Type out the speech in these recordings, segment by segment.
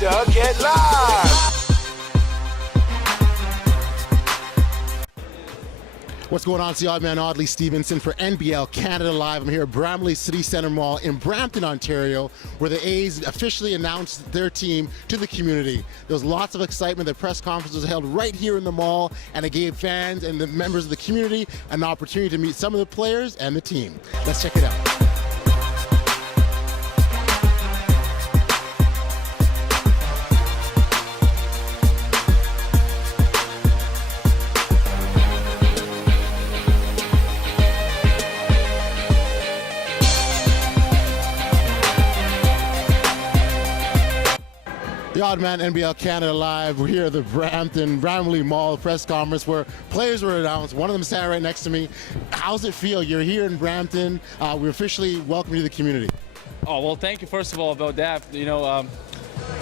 Duck It Live. What's going on? It's the odd man, Audley Stevenson for NBL Canada Live. I'm here at Bramalea City Centre Mall in Brampton, Ontario, where the A's officially announced their team to the community. There was lots of excitement. The press conference was held right here in the mall, and it gave fans and the members of the community an opportunity to meet some of the players and the team. Let's check it out. The Odd Man NBL Canada Live. We're here at the Bramalea Mall press conference where players were announced. One of them sat right next to me. How's it feel? You're here in Brampton. We officially welcome you to the community. Oh, well, thank you, first of all, about that. You know,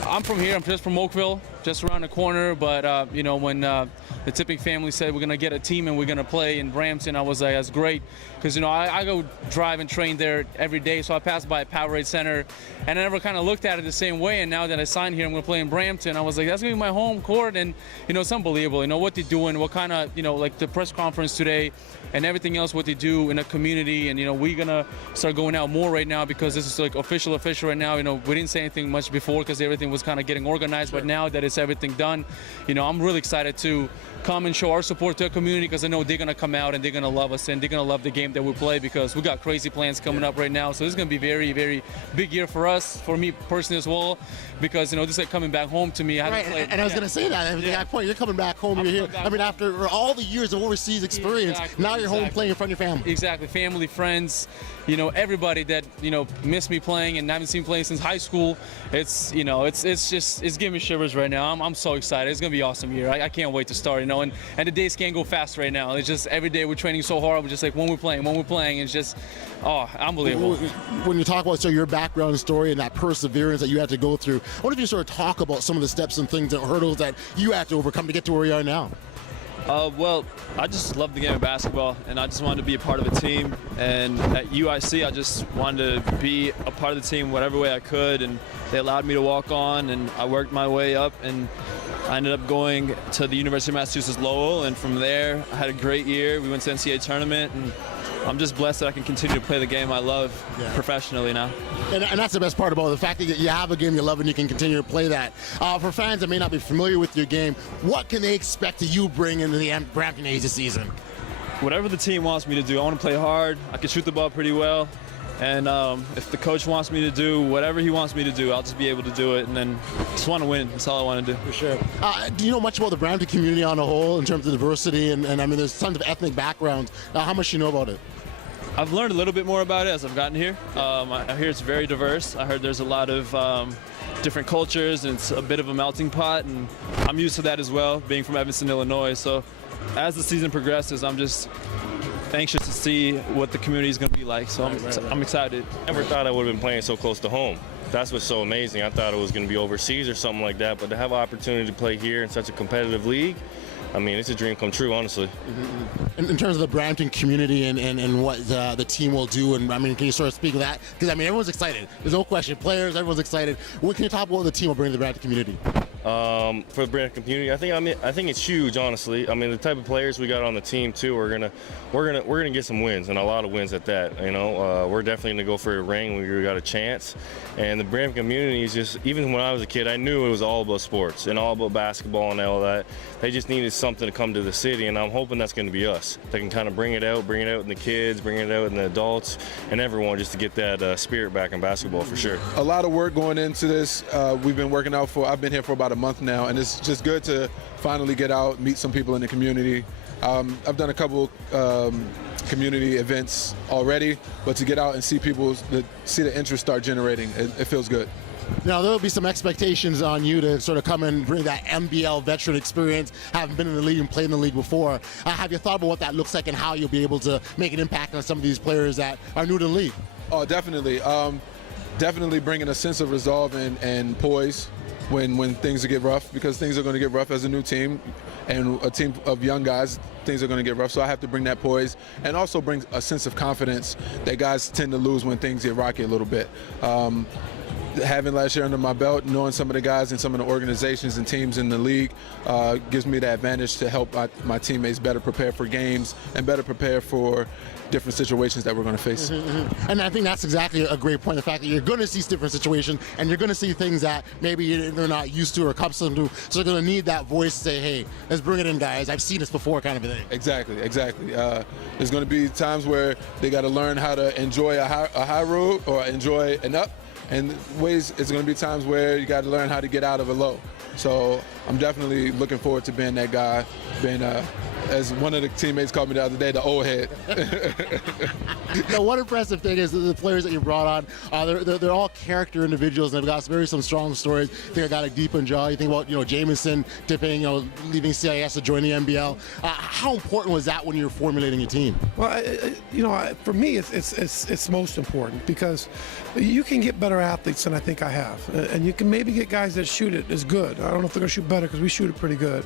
I'm from here. I'm just from Oakville, just around the corner. But, you know, when the Tipping family said we're going to get a team and we're going to play in Brampton, I was like, that's great. Because, you know, I go drive and train there every day, so I passed by Powerade Center, and I never kind of looked at it the same way. And now that I signed here, I'm going to play in Brampton. I was like, that's going to be my home court, and, you know, it's unbelievable. You know, what they're doing, what kind of, you know, like the press conference today and everything else, what they do in the community. And, you know, we're going to start going out more right now because this is like official right now. You know, we didn't say anything much before because everything was kind of getting organized, but now that it's everything done, you know, I'm really excited to come and show our support to the community because I know they're going to come out and they're going to love us and they're going to love the game that we play because we got crazy plans coming up right now. So this is going to be very, very big year for us, for me personally as well, because, you know, this is like coming back home to me. I haven't played. And I was going to say that. At that point, you're coming back home. You're here. I mean, after all the years of overseas experience, now you're home playing in front of your family. Exactly. Family, friends, you know, everybody that, you know, miss me playing and haven't seen me playing since high school. It's, you know, it's giving me shivers right now. I'm so excited. It's going to be an awesome year. I can't wait to start, you know, and the days can't go fast right now. It's just every day we're training so hard. We're just like, when we're playing, it's just, oh, unbelievable. When you talk about your background story and that perseverance that you had to go through, I wonder if you sort of talk about some of the steps and things and hurdles that you had to overcome to get to where you are now. Well, I just love the game of basketball, and I just wanted to be a part of a team. And at UIC, I just wanted to be a part of the team whatever way I could, and they allowed me to walk on, and I worked my way up, and I ended up going to the University of Massachusetts Lowell, and from there, I had a great year. We went to the NCAA tournament, and I'm just blessed that I can continue to play the game I love professionally now. And that's the best part about it, the fact that you have a game you love and you can continue to play that. For fans that may not be familiar with your game, what can they expect to you bring into the Brampton A's this season? Whatever the team wants me to do. I want to play hard. I can shoot the ball pretty well. And if the coach wants me to do whatever he wants me to do, I'll just be able to do it. And then just want to win. That's all I want to do. For sure. Do you know much about the Brampton community on a whole in terms of diversity? And I mean, there's tons of ethnic backgrounds. How much do you know about it? I've learned a little bit more about it as I've gotten here. I hear it's very diverse. I heard there's a lot of different cultures, and it's a bit of a melting pot, and I'm used to that as well, being from Evanston, Illinois. So as the season progresses, I'm just anxious to see what the community is going to be like. So I'm excited. Never thought I would have been playing so close to home. That's what's so amazing. I thought it was going to be overseas or something like that, but to have an opportunity to play here in such a competitive league, I mean, it's a dream come true, honestly. In terms of the Brampton community and what the team will do, and I mean, can you sort of speak of that? Because I mean, everyone's excited. There's no question. Players, everyone's excited. What can you talk about what the team will bring to the Brampton community? For the Brampton community, I think it's huge, honestly. I mean, the type of players we got on the team too, we're gonna get some wins, and a lot of wins at that. You know, we're definitely gonna go for a ring when we got a chance. And the Brampton community is just, even when I was a kid, I knew it was all about sports and all about basketball and all that. They just needed something to come to the city, and I'm hoping that's going to be us. They can kind of bring it out in the kids, bring it out in the adults, and everyone, just to get that spirit back in basketball for sure. A lot of work going into this. We've been working out I've been here for about a month now, and it's just good to finally get out, meet some people in the community. I've done a couple community events already, but to get out and see see the interest start generating, it feels good. Now, there will be some expectations on you to sort of come and bring that NBL veteran experience, having been in the league and played in the league before. Have you thought about what that looks like and how you'll be able to make an impact on some of these players that are new to the league? Oh, definitely. Definitely bringing a sense of resolve and poise when things get rough, because things are going to get rough as a new team and a team of young guys. Things are going to get rough, so I have to bring that poise and also bring a sense of confidence that guys tend to lose when things get rocky a little bit. having last year under my belt, knowing some of the guys and some of the organizations and teams in the league gives me the advantage to help my teammates better prepare for games and better prepare for different situations that we're going to face. And I think that's exactly a great point, the fact that you're going to see different situations and you're going to see things that maybe they're not used to or accustomed to, so they're going to need that voice to say, hey, let's bring it in, guys. I've seen this before, kind of a thing. Exactly. There's going to be times where they got to learn how to enjoy a high road or enjoy an up, and it's going to be times where you got to learn how to get out of a low. So I'm definitely looking forward to being that guy, being as one of the teammates called me the other day, the old head. Now, one impressive thing is the players that you brought on, they're all character individuals, and they've got some strong stories. I think I got a deep jaw. You think about, Jamison dipping, leaving CIS to join the NBL. How important was that when you were formulating your team? Well, for me, it's most important, because you can get better athletes than I think I have, and you can maybe get guys that shoot it as good. I don't know if they're going to shoot better, because we shoot it pretty good,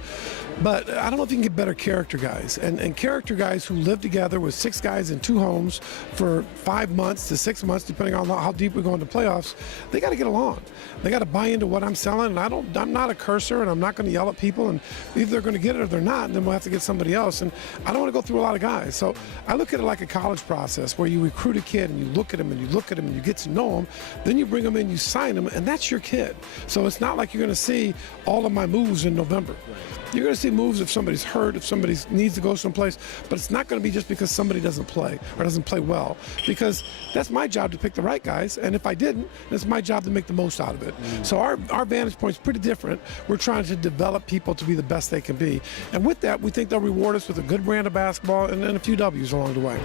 but I don't know if you can get better character guys, and character guys who live together with 6 guys in 2 homes for 5 months to 6 months, depending on how deep we go into playoffs. They got to get along. They got to buy into what I'm selling, and I'm not a cursor, and I'm not going to yell at people, and either they're going to get it or they're not, and then we'll have to get somebody else, and I don't want to go through a lot of guys. So I look at it like a college process where you recruit a kid and you look at him and you look at him and you get to know him, then you bring him in, you sign him, and that's your kid. So it's not like you're going to see all of my moves in November. You're going to see moves if somebody's hurt, if somebody needs to go someplace, but it's not going to be just because somebody doesn't play or doesn't play well, because that's my job to pick the right guys, and if I didn't, it's my job to make the most out of it. So our vantage point is pretty different. We're trying to develop people to be the best they can be, and with that, we think they'll reward us with a good brand of basketball and a few W's along the way.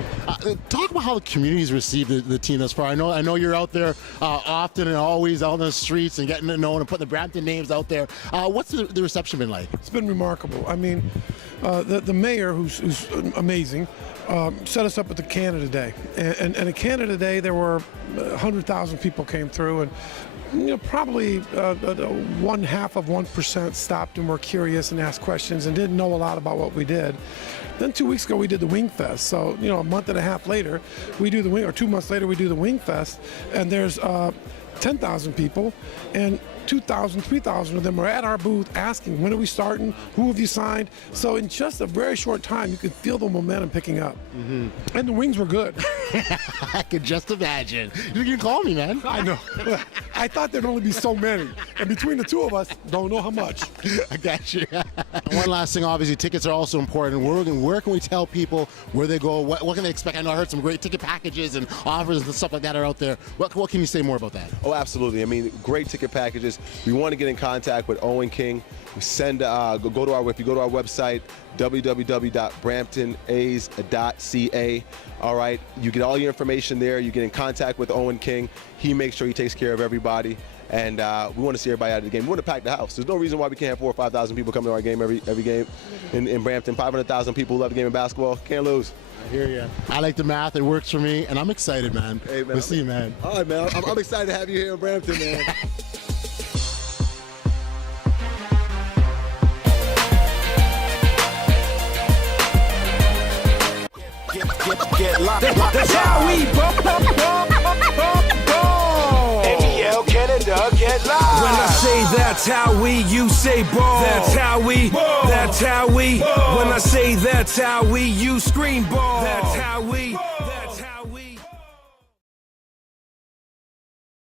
Talk about how the community's received the team thus far. I know you're out there often and always out on the streets and getting to know and putting the Brampton names out there. What's the reception been like? It's been remarkable. I mean, the mayor, who's amazing, set us up at the Canada Day, and at Canada Day there were 100,000 people came through, and probably 0.5% stopped and were curious and asked questions and didn't know a lot about what we did. Then 2 weeks ago we did the Wing Fest. So a month and a half later we do the Wing, or 2 months later we do the Wing Fest, and there's 10,000 people, and 2,000, 3,000 of them are at our booth asking, when are we starting? Who have you signed? So in just a very short time, you could feel the momentum picking up. And the wings were good. I could just imagine. You can call me, man. I know. I thought there'd only be so many. And between the two of us, don't know how much. I got you. One last thing, obviously, tickets are also important. Where can we tell people where they go? What can they expect? I know I heard some great ticket packages and offers and stuff like that are out there. What can you say more about that? Oh, absolutely. I mean, great ticket packages. We want to get in contact with Owen King. If you go to our website, www.bramptona's.ca. All right, you get all your information there. You get in contact with Owen King. He makes sure he takes care of everybody. And we want to see everybody out of the game. We want to pack the house. There's no reason why we can't have 4,000 or 5,000 people coming to our game every game in Brampton. 500,000 people who love the game of basketball. Can't lose. I hear you. I like the math. It works for me, and I'm excited, man. Hey, man. We'll see you, man. All right, man. I'm excited to have you here in Brampton, man. Get locked. That's how we NBL Canada, get live. When I say that's how we, you say ball. That's how we, that's how we. When I say that's how we, you scream ball. That's how we.